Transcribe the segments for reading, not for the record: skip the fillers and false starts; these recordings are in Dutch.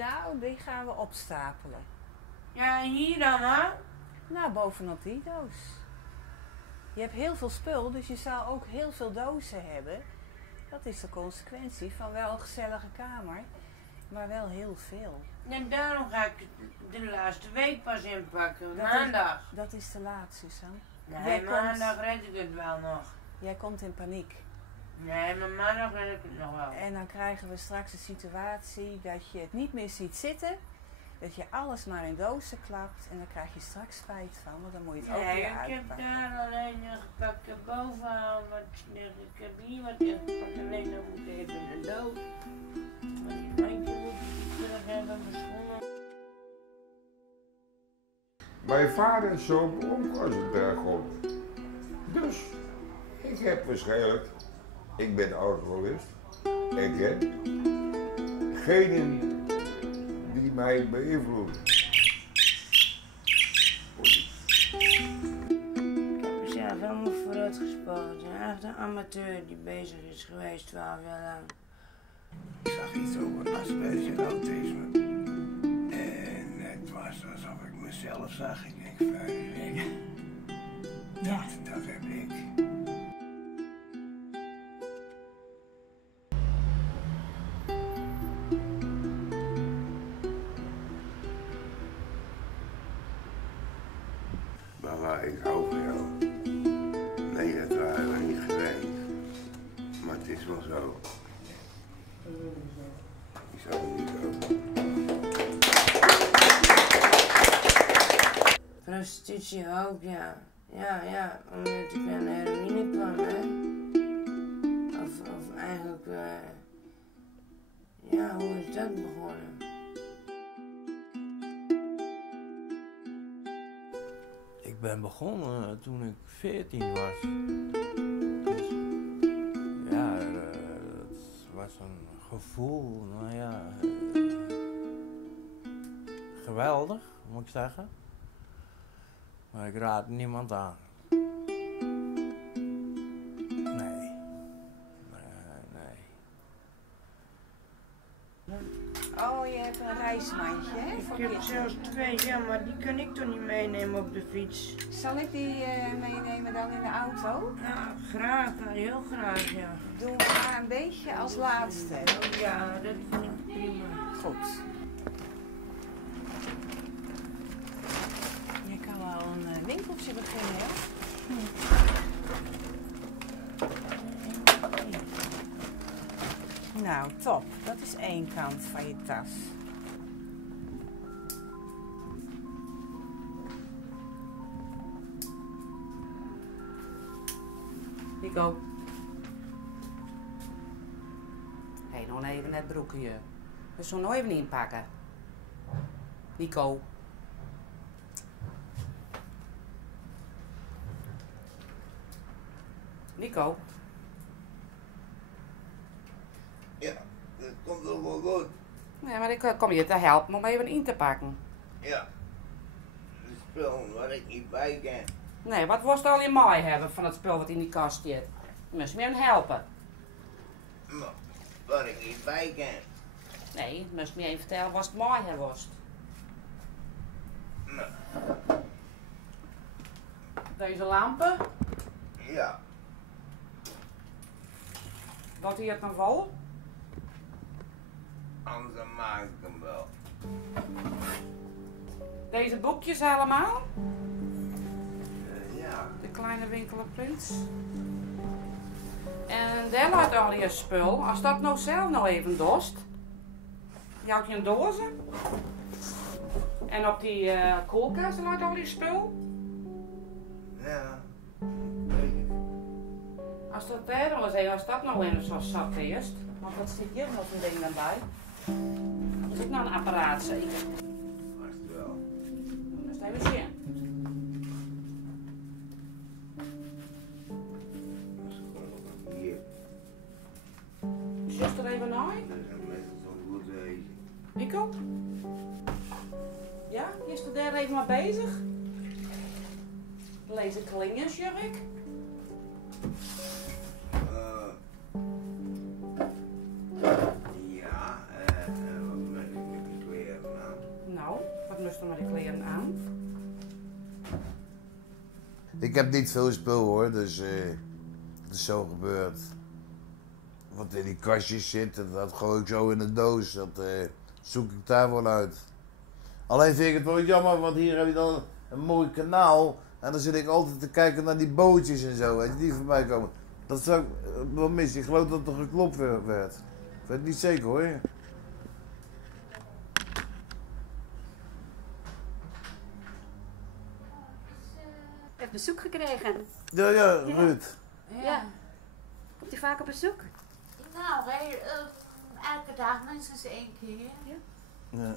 Nou, die gaan we opstapelen. Ja, en hier dan, hè? Nou, bovenop die doos. Je hebt heel veel spul, dus je zal ook heel veel dozen hebben. Dat is de consequentie van wel een gezellige kamer, maar wel heel veel. En daarom ga ik de laatste week pas inpakken, maandag. Dat is te laat, Suzanne. Nee, maandag red ik het wel nog. Jij komt in paniek. Nee, maar maandag red ik het nog wel. En dan krijgen we straks een situatie dat je het niet meer ziet zitten. Dat je alles maar in dozen klapt en dan krijg je straks spijt van, want dan moet je het ook weer uitpakken. Ik heb daar alleen gepakt bovenaan, wat ik heb hier wat ingepakt, alleen dan moet ik even de dood. Want die handje moet ik terug hebben, mijn schoenen. Mijn vader is zo ook als een bergop. Dus ik heb waarschijnlijk, ik ben alcoholist, ik heb geen die mij beïnvloeden. Ik heb mezelf helemaal vooruitgespoord. Echt een amateur die bezig is geweest 12 jaar lang. Ik zag iets over asperge en autisme. En het was alsof ik mezelf zag. Ik denk, vuilig. Dat heb ik. Mama, ik hou van jou. Nee, dat waren we niet geweest. Maar het is wel zo. Ik zou het niet doen. Prostitutie ook, ja. Ja, omdat ik aan heroïne kwam, hè. Of eigenlijk, ja, hoe is dat begonnen? Ik ben begonnen toen ik 14 was. Dus, ja, het was een gevoel, nou ja, geweldig, moet ik zeggen. Maar ik raad niemand aan. Nee. Oh, je hebt een reismandje, hè? Ik heb zelfs 2, ja, maar die kan ik toch niet meenemen op de fiets? Zal ik die meenemen dan in de auto? Ja, graag, heel graag, ja. Doen we maar een beetje als laatste. Ja, dat vind ik prima. Goed. Je kan wel een winkeltje beginnen, hè? Nou, top. Dat is één kant van je tas. Nico. Hé, nog even het broekje. We zullen nog even inpakken. Nico. Nico. Ja, dat komt toch wel goed. Nee, maar ik kom je te helpen om even in te pakken. Ja. De spullen waar ik niet bij kan. Nee, wat was al je mooi hebben van het spul wat in die kast zit? Je moest me even helpen. Maar waar ik niet bij kan. Nee, je moest me even vertellen wat het mooi was. Nou, Deze lampen, ja. wat hier kan vol. Anders maak ik hem wel. Deze boekjes allemaal. Ja. De kleine winkelprins. En daar laat al je spul. Als dat nou zelf nou even dost. Je houdt je een dozen. En op die koelkast laat al die spul. Ja. Weet ik. Als dat daar wel eens even, als dat nou even zo zat eerst. Want wat zit hier nog een ding dan bij? Er zit nou een apparaat zeker. Vast wel. Dat is even zien. Dat is gewoon nog hier. Just er even naar. Dat is een beetje zo'n goed eten. Nico? Ja, is er daar even maar bezig? Lees ik klingers, jurk? Ja, wat ben ik met die zuster maar die kleren aan. Ik heb niet veel spul hoor, dus het is zo gebeurd. Wat in die kastjes zit, dat gooi ik zo in de doos. Dat zoek ik daar wel uit. Alleen vind ik het wel jammer, want hier heb je dan een mooi kanaal. En dan zit ik altijd te kijken naar die bootjes en zo, weet je, die voorbij komen. Dat zou ik wel missen. Ik geloof dat er geklopt werd. Ik weet het niet zeker hoor. Je hebt bezoek gekregen. Ja, Ruud. Ja. Komt u vaak op bezoek? Nou, elke dag minstens 1 keer. Ja.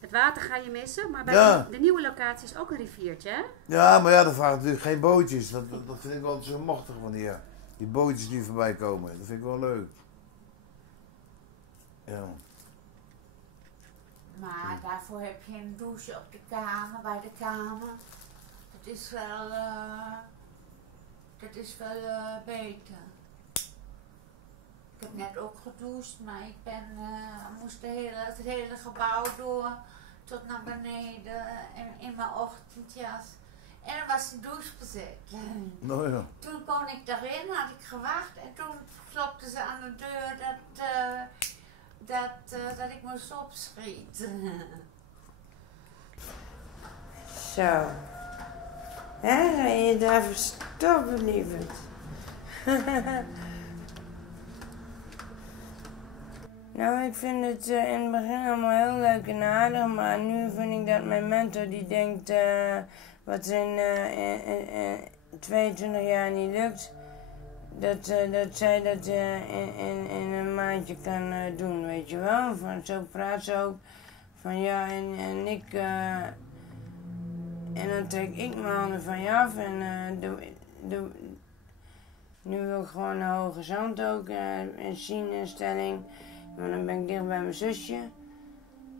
Het water ga je missen, maar bij Ja. de nieuwe locatie is ook een riviertje, hè? Ja, maar ja, dat waren natuurlijk geen bootjes. Dat vind ik wel zo machtig van hier. Die bootjes die voorbij komen, dat vind ik wel leuk. Ja. Maar daarvoor heb je een douche op de kamer, bij de kamer. Dat is wel beter. Ik heb net ook gedoucht, maar ik moest het hele gebouw door tot naar beneden in mijn ochtendjas. En dan was de douche bezet. Nou ja. Toen kon ik daarin, had ik gewacht en toen klopten ze aan de deur dat ik moest opschieten. Zo. Hè, ga je daar verstoppen, lieverd? Nou, ik vind het in het begin allemaal heel leuk en aardig, maar nu vind ik dat mijn mentor die denkt wat in 22 jaar niet lukt, dat zij dat in een maandje kan doen, weet je wel. Zo praat ze ook van ja, en ik... En dan trek ik mijn handen van je af en nu wil ik gewoon een hoge zand ook, een zieninstelling. Maar dan ben ik dicht bij mijn zusje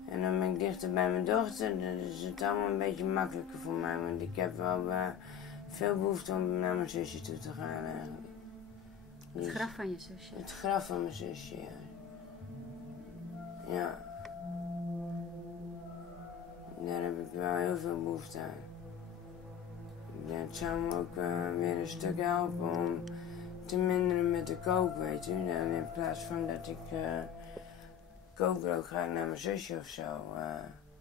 en dan ben ik dichter bij mijn dochter. Dat is het allemaal een beetje makkelijker voor mij, want ik heb wel veel behoefte om naar mijn zusje toe te gaan eigenlijk. Het graf van je zusje. Het graf van mijn zusje, ja. Ja. Daar heb ik wel heel veel behoefte aan. Dat zou me ook weer een stuk helpen om te minderen met de kook, weet u. Dan in plaats van dat ik kookbrood ga naar mijn zusje of zo.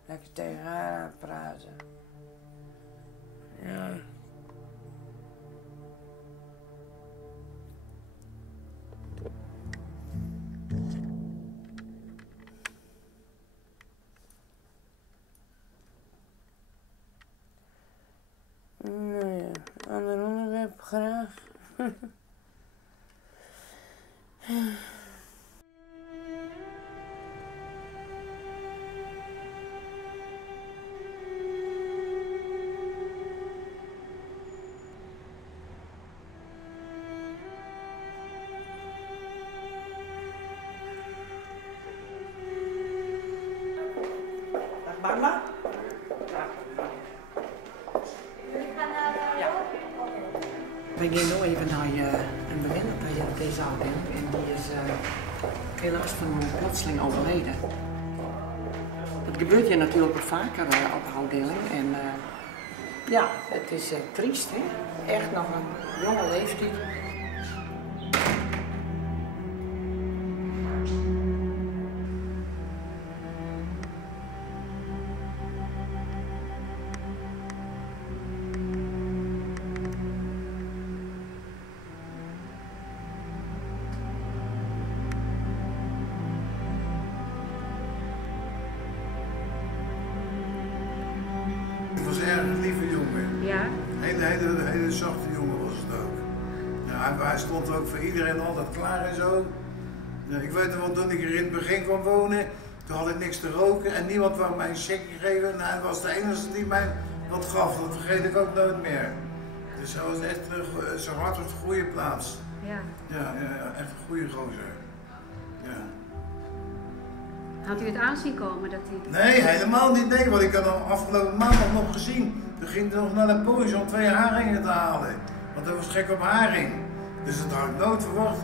Lekker tegen haar aan praten. Ja. Nou ja, ander onderwerp graag. Dag mama. We gaan nu even naar een beginner bij deze afdeling en die is helaas van plotseling overleden. Dat gebeurt hier natuurlijk ook vaker op de afdeling en ja, het is triest hè. Echt nog een jonge leeftijd. Het was erg een lieve jongen. Ja. Hele zachte jongen was het ook. Ja, hij stond ook voor iedereen altijd klaar en zo. Ja, ik weet nog wel, toen ik er in het begin kwam wonen, toen had ik niks te roken en niemand wou mij een checkje geven. Nou, hij was de enige die mij wat gaf, dat vergeet ik ook nooit meer. Dus hij was echt zo hard op de goede plaats. Ja. Ja, echt een goede gozer. Ja. Had u het aanzien komen dat hij... Nee, helemaal niet. Nee, want ik had hem afgelopen maandag nog gezien. Toen ging hij nog naar de poos om 2 haringen te halen. Want hij was gek op haring. Dus dat had ik nooit verwacht.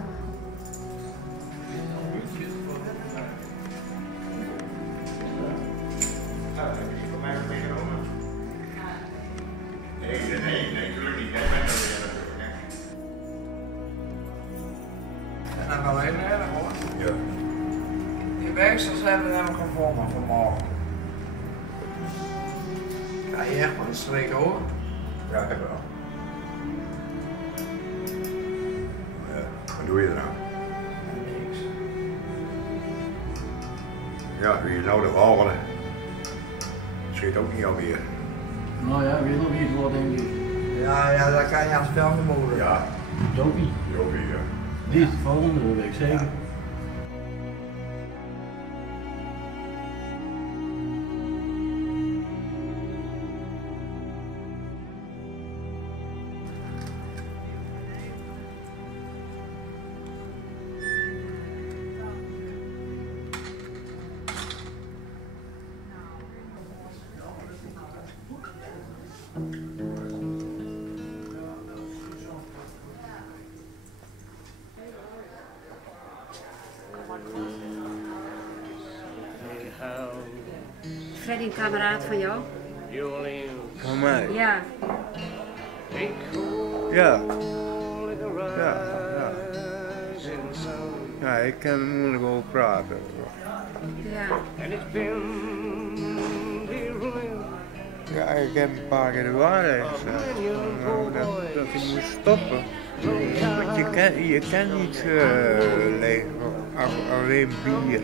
meesters hebben hem gevonden vanmorgen. Ga je echt van de streek hoor? Ja, ik wel. Wat doe je eraan? Niks. Ja, wie je nou de volgende? Schiet ook niet alweer. Nou ja, weet nog wie het wordt denk ik. Ja, dat kan je als wel vermoeden. Ja. Jopie. Jopie, ja. Die is de volgende, weet ik zeker. Ja. Freddy, een kameraad van jou? Van mij? Ja. Ja. Ja, ik kan er moeilijk over praten. Ja. Ja, ik heb een paar keer de waarheid gezegd. Dat ik moest stoppen. Want je kan niet leven alleen bier.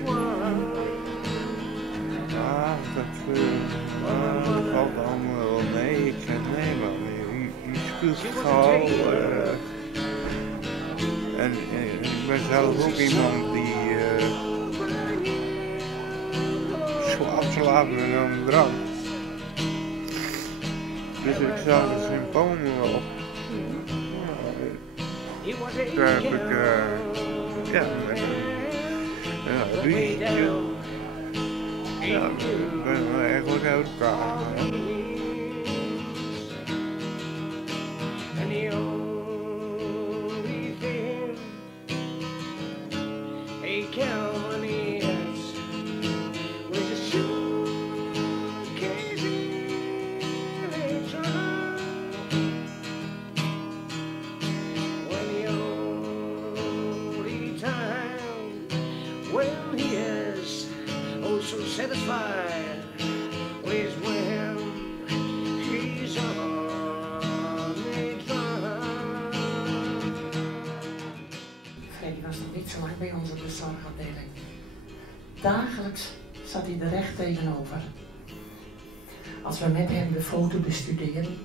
Dat valt allemaal wel mee. Ik zeg nee man, je spuugt gauw. En ik ben zelf ook iemand die zo afslapen dan drank. Dus ik zag de symptomen wel. Daar heb ik ruzie. Ja, ik ben wel echt goed uit elkaar. Satisfied with when he's on his run. Freddy was nog niet zo lang bij ons op de zorgafdeling. Dagelijks zat hij er recht tegenover. Als we met hem de foto bestudeerden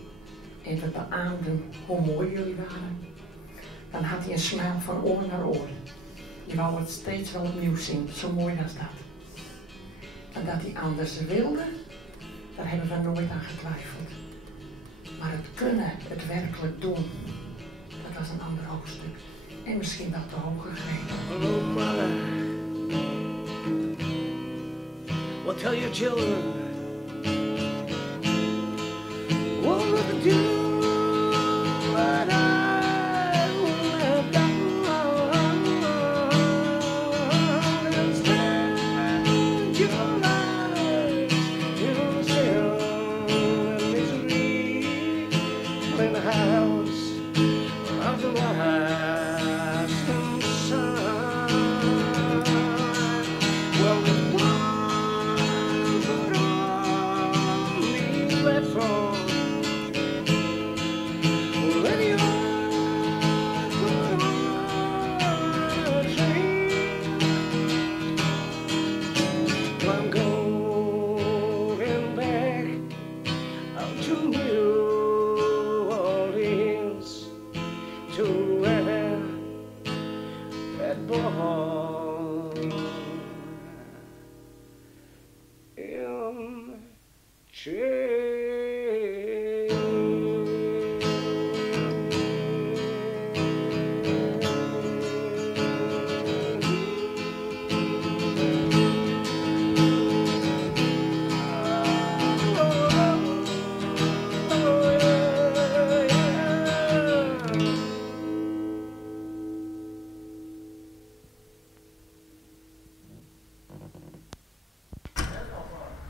en we beaamden hoe mooi jullie waren, dan had hij een smile van oor naar oor. Je wou het steeds wel opnieuw zien, zo mooi was dat. En dat hij anders wilde, daar hebben we nooit aan getwijfeld. Maar het kunnen, het werkelijk doen, dat was een ander hoofdstuk. En misschien wel te hoog gegrepen. Oh mother, well tell your children what to do. But I won't have done.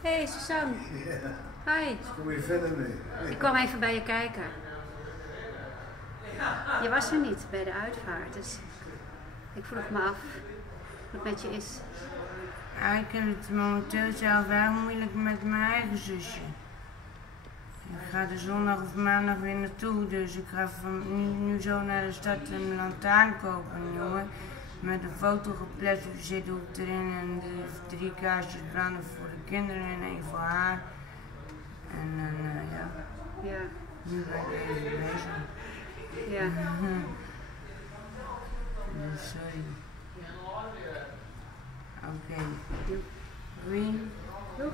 Hey Suzanne. Hi. Kom je verder mee? Ik kwam even bij je kijken. Je was er niet bij de uitvaart, dus ik vroeg me af hoe het met je is. Ik heb het momenteel zelf wel moeilijk met mijn eigen zusje. Ik ga er zondag of maandag weer naartoe, dus ik ga nu zo naar de stad een lantaarn kopen, jongen. Met een foto geplastic hoek erin en de 3 kaarsjes branden voor de kinderen en 1 voor haar. En ja. Ja. Nu ben ik even bezig. Ja. Dus sorry. Oké. Doei. Doeg.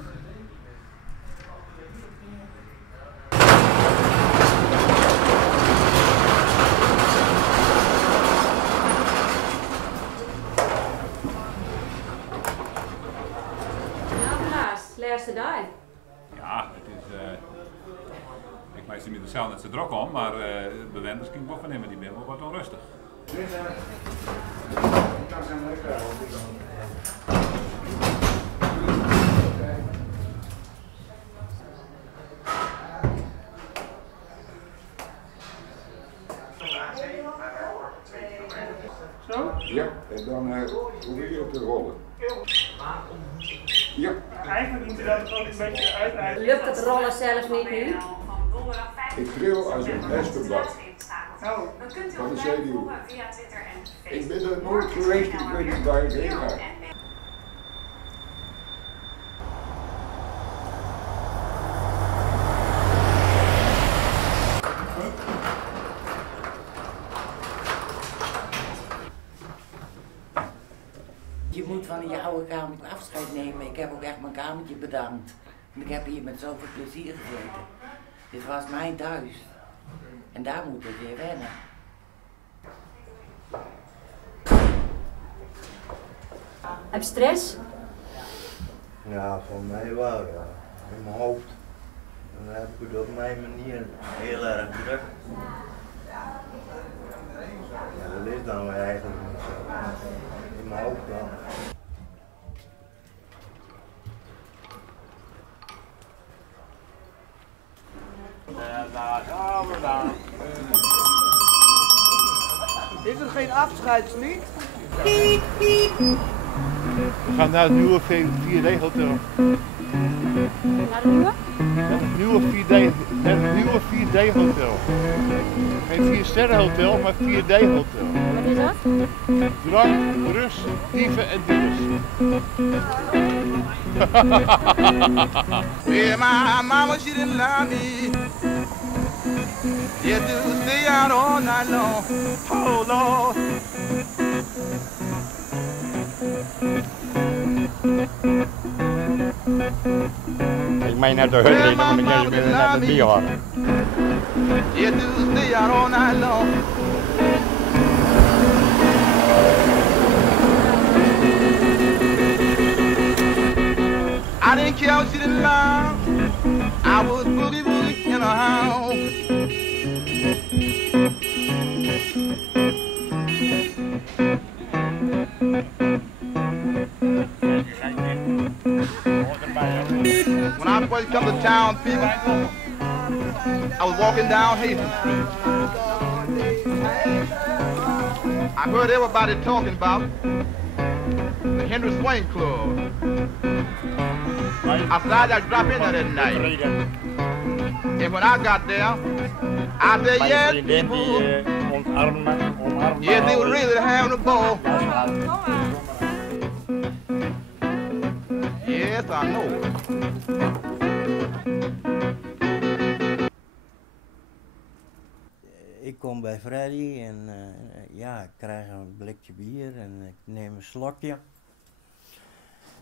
Laatste dag. Ja, het is. Ik weet niet zelf net zo druk om, maar de bewoners kunnen ook van nemen, die ben wel wat onrustig. Zo? Ja, en dan probeer je te rollen. Ja. Eigenlijk moet je dat ook een beetje uitrijden. Lukt het rollen zelf niet nu? Ik tril als een hespenbad. Oh. Van de zenuw. Ik ben er nooit geweest, ik weet niet waar ik heen ga. Je moet van je oude kamertje afscheid nemen. Ik heb ook echt mijn kamertje bedankt. En ik heb hier met zoveel plezier gezeten. Dit was mijn thuis. En daar moet ik weer wennen. Heb je stress? Ja, van mij wel, ja. In mijn hoofd. Dan heb ik het op mijn manier heel erg druk. Ja, dat is dan eigenlijk niet zo. In mijn hoofd wel. Daar gaan we dan. Is er geen afscheidslied? We gaan naar het nieuwe 4D hotel. Naar de nieuwe? Naar het nieuwe 4D hotel. Geen 4 sterren hotel, maar 4D hotel. Wat is dat? Drank, rust, dieven en dievers. Yeah, my mama, she didn't love me. You do stay out all night long. Oh, Lord. Ik meen naar de hut in, maar ik ben naar de bier hadden. You do stay out all night long. I didn't care what she didn't love. I was boogie boogie in a house. When I first come to town, people, I was walking down Hastings Street. I heard everybody talking about the Henry Swain Club. I decided I'd drop in there that night. And when I got there, I said, yes, people, yes, they were really having a ball. Yes, I know. Ik kom bij Freddy en ja, ik krijg een blikje bier en ik neem een slokje.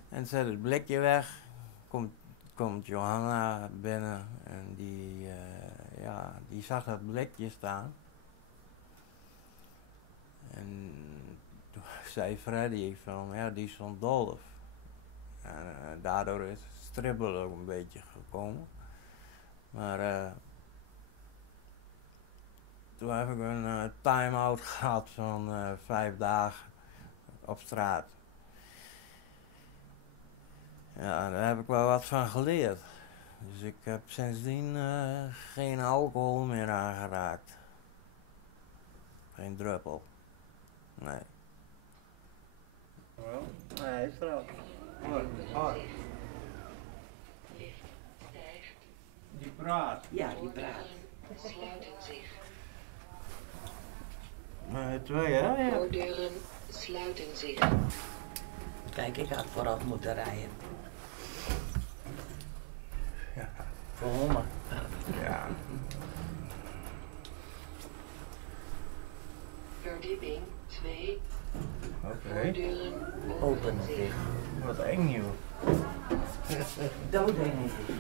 En zet het blikje weg. Komt Johanna binnen en die zag dat blikje staan. En toen zei Freddy van, ja, die stond doof. En daardoor is het stribbel ook een beetje gekomen. Maar toen heb ik een time-out gehad van 5 dagen op straat. Ja, daar heb ik wel wat van geleerd. Dus ik heb sindsdien geen alcohol meer aangeraakt. Geen druppel. Nee. Nee, straf. Die praat. Ja, die praat. Twee, hè? Ja. Voordeuren sluiten zich. Kijk, ik had vooraf moeten rijden. Ja. Voor honger. Ja. Verdieping 2. Oké. Voordeuren Openen zich. Wat eng, joh. Doodeng is het hier.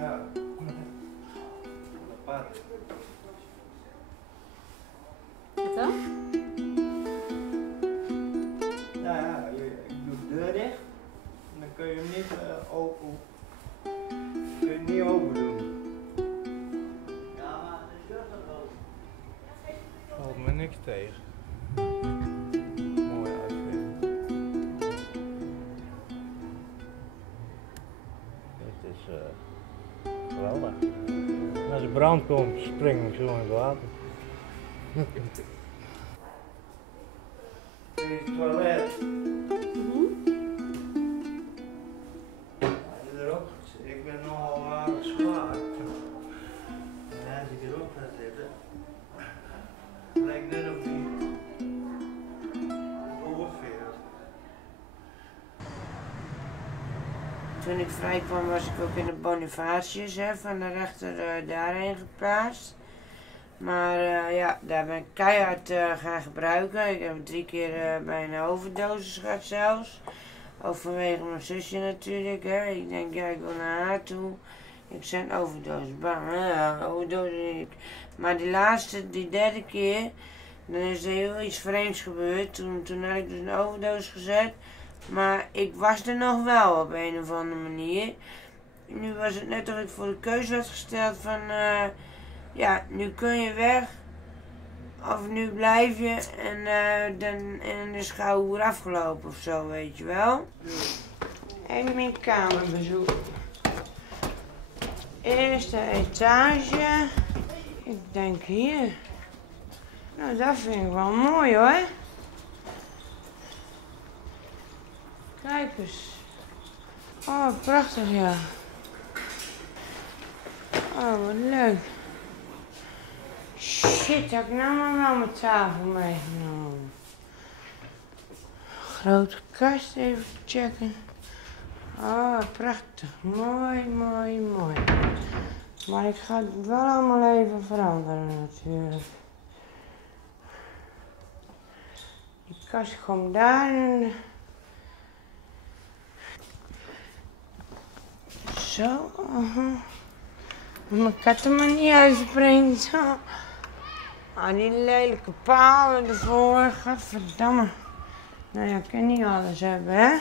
Ja. Apart. Wat dan? Nou ja, ik doe de deur dicht. En dan kun je hem niet open. Kun je hem niet open doen. Ja, maar de deur gaat open. Valt me niks tegen. Mooi uitvinding. Dit is geweldig. Als er brand komt, spring ik zo in het water. Dit is het toilet. Erop, ik ben nogal zwaar. En als ik erop ga zitten, lijkt net op die boorveer. Toen ik vrij kwam was ik ook in de Bonifatius, van de rechter daarheen geplaatst. Maar ja, daar ben ik keihard gaan gebruiken. Ik heb 3 keer bijna overdosis gehad zelfs. Ook vanwege mijn zusje natuurlijk. Hè. Ik denk, ja, ik wil naar haar toe. Ik zei overdosis, bam, ja, overdosis. Maar die derde keer, dan is er heel iets vreemds gebeurd. Toen had ik dus een overdosis gezet. Maar ik was er nog wel op een of andere manier. Nu was het net dat ik voor de keuze werd gesteld van... ja, nu kun je weg. Of nu blijf je en dan is gauw weer afgelopen of zo, weet je wel. Even mijn kamerbezoek. Eerste etage. Ik denk hier. Nou, dat vind ik wel mooi hoor. Kijk eens. Oh, prachtig ja. Oh, wat leuk. Shit, had ik nou maar wel mijn tafel meegenomen. Grote kast, even checken. Oh, prachtig. Mooi, mooi, mooi. Maar ik ga het wel allemaal even veranderen natuurlijk. Die kast komt daar en... Zo, mijn kat er maar niet uitspringt. Ah, die lelijke palen ervoor, godverdamme. Nou ja, ik kan niet alles hebben, hè?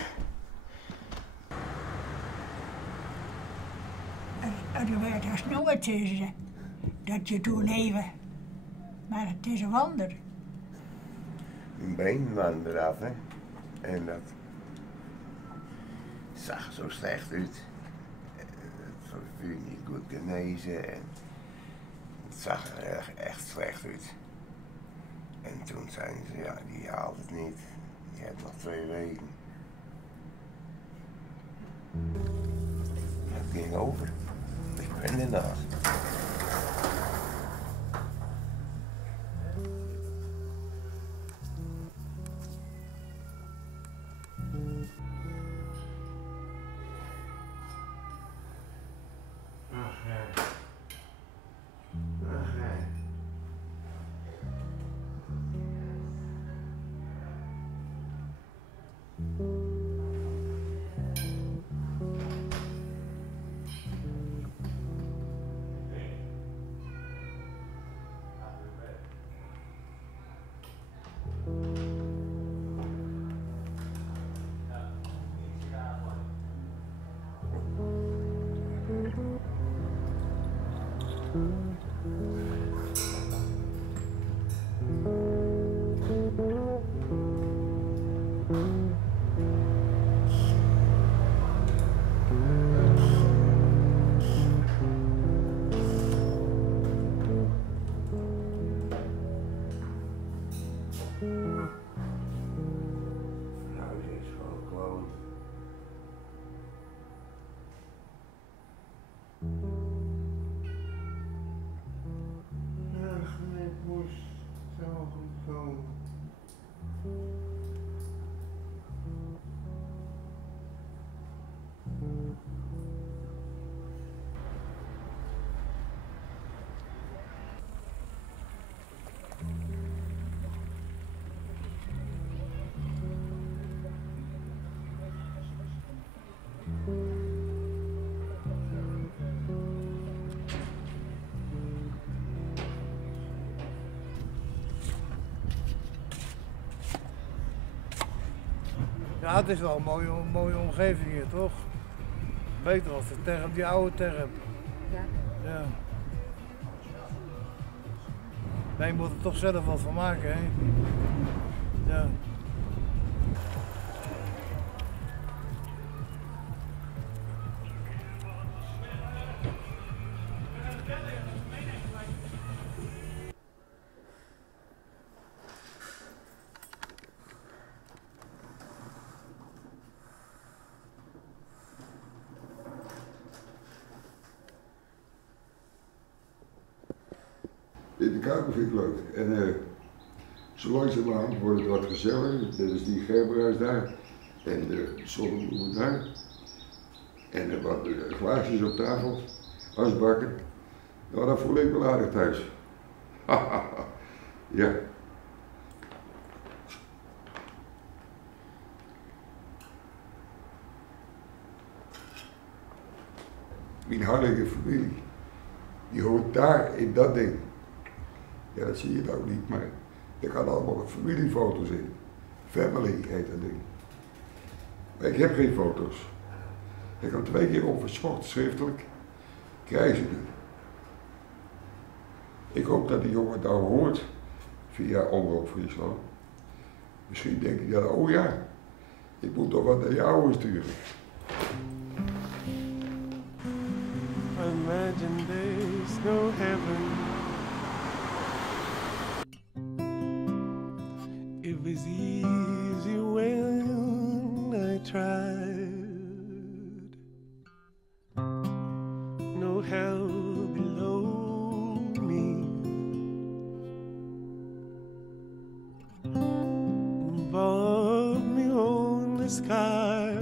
Je weet als nooit is dat je toen even, maar het is een wander. Een been wanderde af, hè? En dat zag zo slecht uit. Het viel niet goed genezen en het zag er echt slecht uit. En toen zeiden ze, ja, die haalt het niet. Je hebt nog 2 weken. Dat ging over. Ik ben ernaast. Zo. Ja, het is wel een mooie omgeving hier, toch? Beter als de terp, die oude terp. Ja. Ja. Nee, je moet er toch zelf wat van maken, hè? Ja. In de keuken vind ik leuk. En zo langzamerhand wordt het wat gezelliger. Dat is die gerberhuis daar. En de zonnebloemen daar. En wat glaasjes op tafel. Asbakken. Nou, dat voel ik wel aardig thuis. Ja. Mijn hartelijke familie. Die hoort daar in dat ding. Ja, dat zie je nou niet, maar er kan allemaal familiefoto's in. Family heet dat ding. Maar ik heb geen foto's. Ik kan 2 keer onverschrokt schriftelijk krijgen. Ik hoop dat die jongen het nou hoort via Omroep Friesland. Misschien denk ik dat, oh ja, ik moet toch wat naar jou sturen. Imagine there's no heaven. It was easy when I tried. No hell below me. Above me on the sky.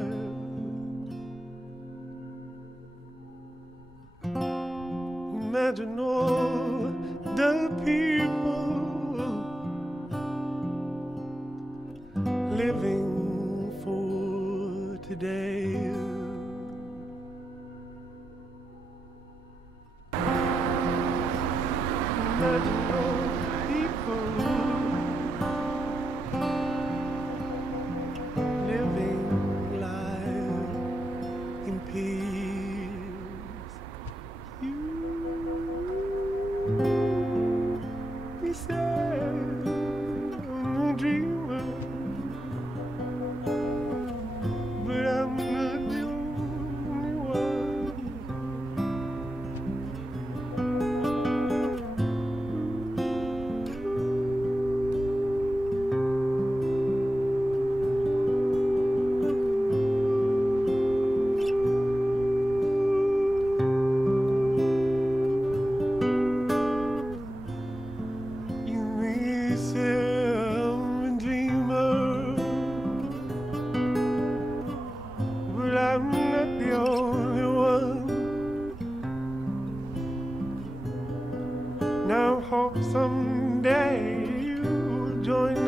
Imagine all the people living for today. Imagine all the people living life in peace. He said, I'm a dreamer, but I'm not the only one. Now hope someday you'll join